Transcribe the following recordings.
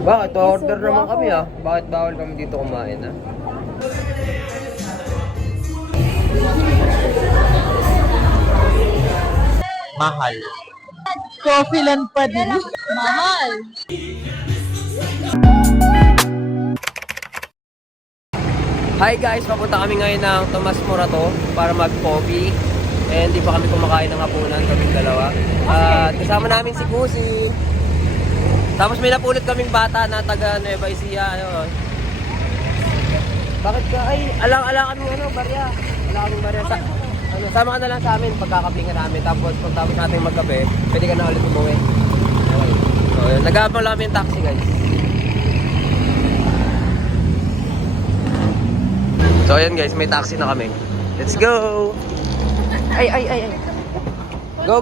Bakit? Order naman kami ah. Bakit bawal kami dito kumain ah? Mahal. Coffee lang pa din. Mahal. Hi guys! Papunta kami ngayon ng Tomas Morato para mag-coffee. And di pa kami kumakain ng hapunan, kaming dalawa. At kasama namin si Kusi. Tapos may napulot kaming bata na taga Nueva Ecija. Ano. Bakit ka? Ay, alang-alang kaming barya. Alang kaming barya. Sama ka na lang sa amin pagkakape ka namin. Tapos kung tapos natin magkape, pwede ka na ulit umuwi. Okay. So, nag-aabang lang yung taxi guys. So ayan guys, may taxi na kami. Let's go! Ay! Go!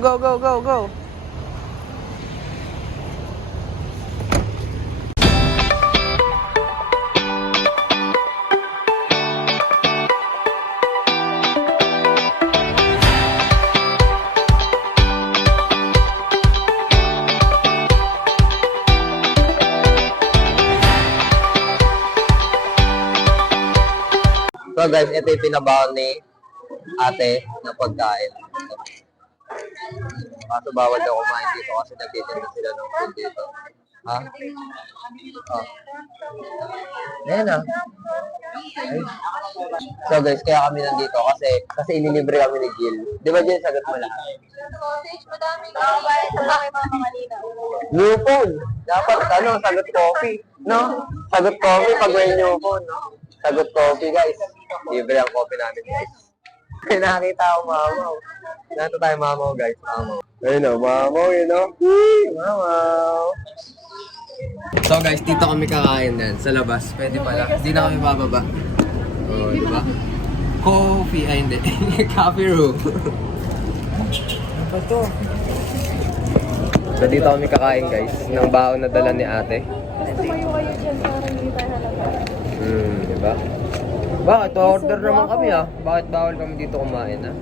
So guys, ito yung pinabaon ni ate na pagkain. Kaso bawal daw kumain dito kasi nagtitinda sila ng food dito. Ha? Oh. Ayan ah. Ay. So guys, kaya kami nandito kasi ililibre kami ni Jill. Di ba Jill, sagot mo lahat? Sausage, madaming kababayan sa mga kanina. New phone. Dapat sagot coffee. No? Sagot coffee pag may new phone. No? Sagot coffee guys. Libre ang coffee namin guys. May nakita ako mamaw. Nato tayo mamaw guys. Mamaw. Ayun o, mamaw yun o. Mamaw. So guys, dito kami kakain din sa labas. Pwede pala. Hindi na kami bababa. Oh, di ba? Coffee. Ay, hindi. Coffee room. Ano ba to? So dito kami kakain guys. Ng baon na dala ni ate. Tumayo kayo dyan para hindi tayo halata. Di ba? Bakit? Order naman kami ah. Bakit bawal kami dito kumain ah?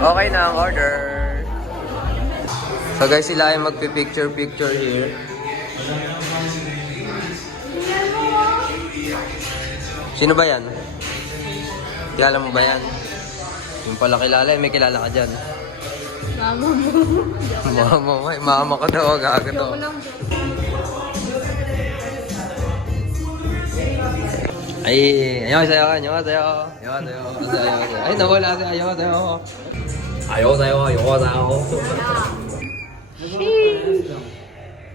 Okay na ang order. So guys, sila ay magpipicture-picture here. Sino ba yan? Kilala mo ba yan? Yung pala kilala, may kilala ka dyan. Mama mo. Mama mo, mama ka daw, gaga to. Ay, 안녕하세요. Ay, nawala siya. 안녕하세요.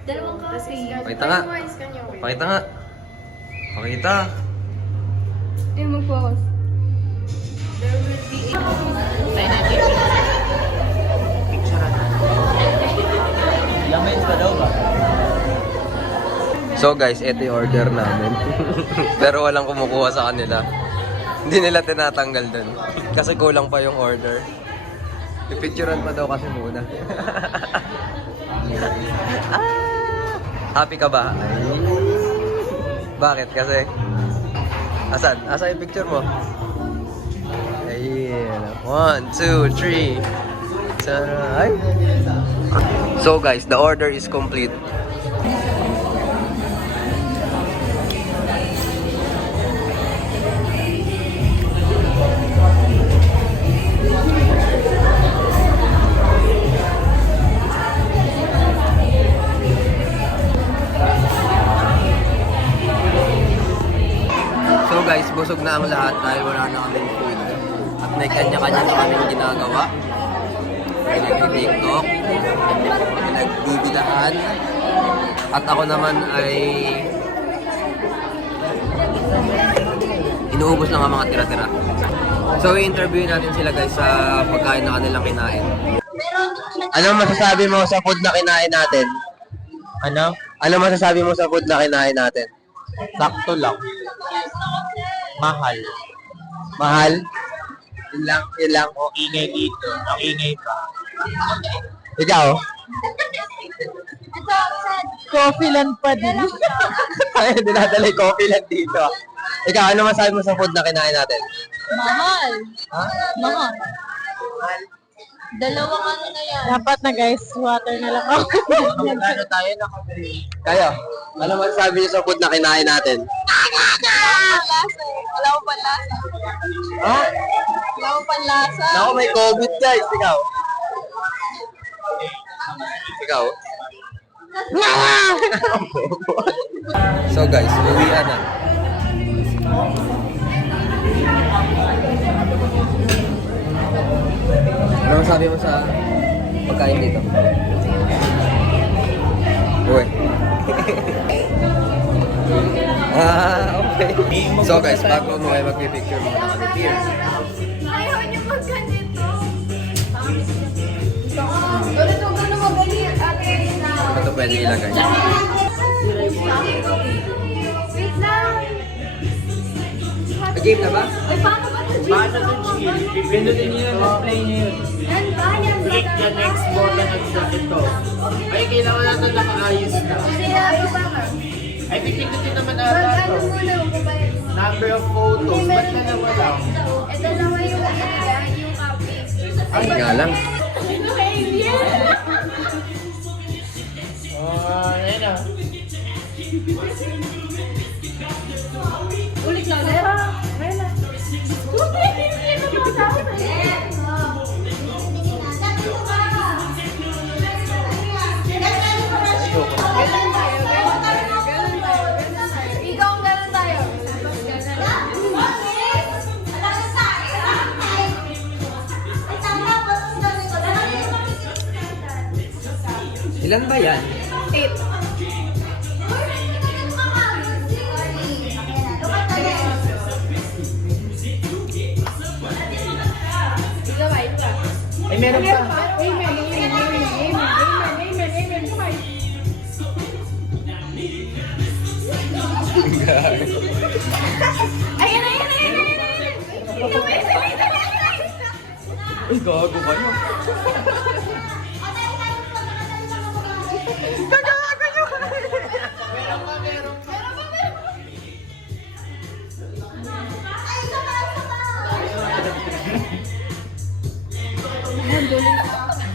Dalawang kasi. Pakita nga. Pakita. Eh, mag-focus. There will be a... Tayo natin. Picture na. Lamin ka daw ba? So guys, ito yung order namin. Pero walang kumukuha sa kanila. Hindi nila tinatanggal dun. Kasi kulang pa yung order. Pipicturean pa daw kasi muna. Happy ka ba? Bakit? Kasi... Asan? Asan yung picture mo? Ayun. 1, 2, 3. Taray! So guys, the order is complete. So guys, busog na ang lahat dahil wala na kaming food. At may kanya-kanya na kaming ginagawa. May nag-tiktok, may nagbibidahan, at ako naman ay inuubos lang ang mga tira-tira. So i-interview natin sila guys sa pagkain na kanilang kinain. Ano masasabi mo sa food na kinain natin? Ano? Ano masasabi mo sa food na kinain natin? Sakto lang. Mahal. Mahal? Yun lang. O ingay dito. Ang ingay pa. Ikaw? Coffee lang pa din. Ay, dinadala yung coffee lang dito. Ikaw, ano masabi mo sa food na kinain natin? Mahal. Ha? Mahal. Mahal? Dalawang ano na yan. Dapat na guys, water na lang ako. Ano tayo nakabili? Kayo, ano masasabi niyo sa food na kinain natin? Wala akong panlasa eh. Wala akong panlasa. Ha? Wala akong panlasa. Naku, may COVID guys. Ikaw. Ikaw. So guys, uwian na. Ano sabi mo sa pagkain dito? Uy. Okay. So guys, bago mo ay magpipicture muna kami here. Ayaw niyo magganito. Ganito, gano'n magaling. Ano ito pwede ilagay? Wait lang. Game na ba? Ay, paano ba ito? Paano to chill? Pipindutin niyo yung display niyo yun. Yan ba? Yan ba? Click the next button at sa ito. Ay, kailangan natin nakaayos na. Sinabi ba ka? Ay, pipindutin naman Mag natin ano ito. muna, magbabayad mo. Number of photos. Ba't dalawa lang? Eh, dalawa yung copy. Ay, nga lang. Oh, ayan na. Ulit lang. Ayun na. Ikaw ang ganun tayo. Ilan ba yan? 8. Ay, meron pa. Ayan, ayan, ayan, ayan. Uy, gago kayo.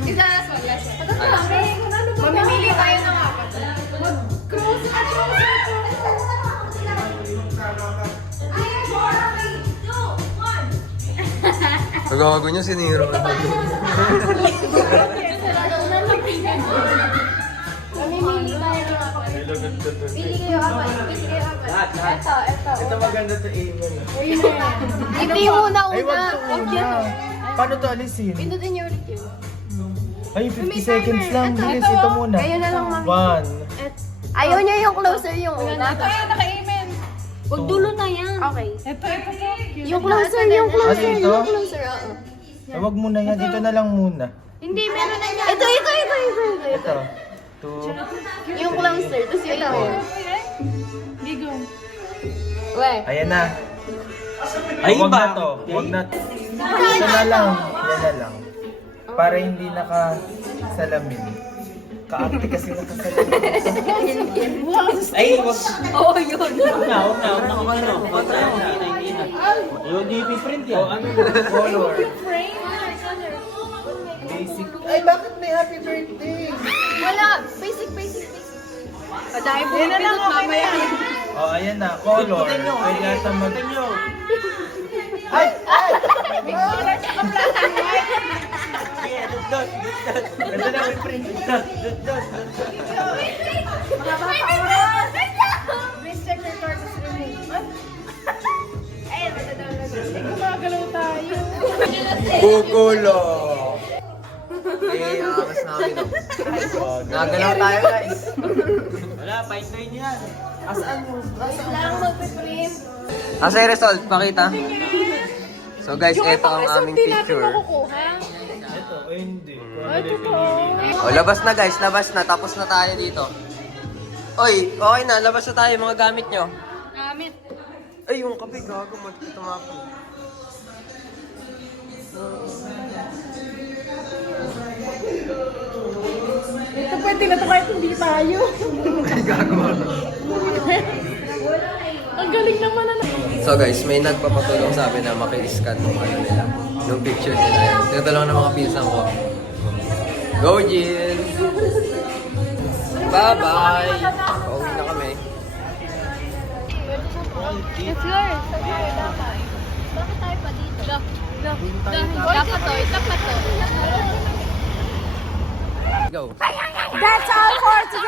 Isa last one, last one. Mamimili tayo ng apat. Mag-cross na Gago nyo, siniro na. Mamimili tayo ng apat. Pili kayo apat. Pili kayo apat. Ito. Ito maganda to amen. Hindi muna Ay, una. wag to una. Paano to alisin? Pindutin niyo ulit yun. Ay, 50 May seconds timer. lang. Ito. Bilis, ito muna. Kayo na lang, mami. 1. Ayaw niya yung closer yung una. Kaya naka-amen. Huwag dulo na yan. Okay. Ito. Yung closer, yung closer, Ano ito? yung closer. Oo. Ay, wag muna yan. Dito na lang muna. Hindi, meron na yan. Ito. Ito. 2. Yung closer, tapos yung ito. Bigo. Weh. Ayan na. Ay, Wag na ba? to. Wag na. Isa na lang. Yan na lang. Para hindi nakasalamin. Kaarte kasi nakasalamin. Ay, wag. Oo, yun. Huwag na. Hindi na. Yung DP print yan. O, ano yung color? Basic. Ay, bakit may happy birthday? Wala. Basic. Padahil po yung pinot mamaya. O, ayan na. Color. Pwede nata mag... Ay! Ganda na may print. Mr. Records remove. Ayun, gumagalaw tayo. Gugulo! Eh, angas namin. Nagalaw tayo, guys. Wala, paintayin yan. Lang magpiprint. Asa yung result? Pakita. So guys, ito ang aming picture. Ito, hindi. O, labas na guys, labas na. Tapos na tayo dito. Oy, okay na. Labas na tayo mga gamit nyo. Gamit. Ay, yung kape, gago. Tumapon. Ito pwede na ito kahit hindi tayo. Ay, gago. Ang Ang galing naman na. So guys, may nagpapatulong sa amin na maki-scan nung ano nila, nung picture nila. Yan. Tinatulungan ng mga pinsan ko. Go, Jill! Bye-bye! Pauwi na kami. Let's go. Bakit tayo pa dito? Dapat to. Go! That's all for today.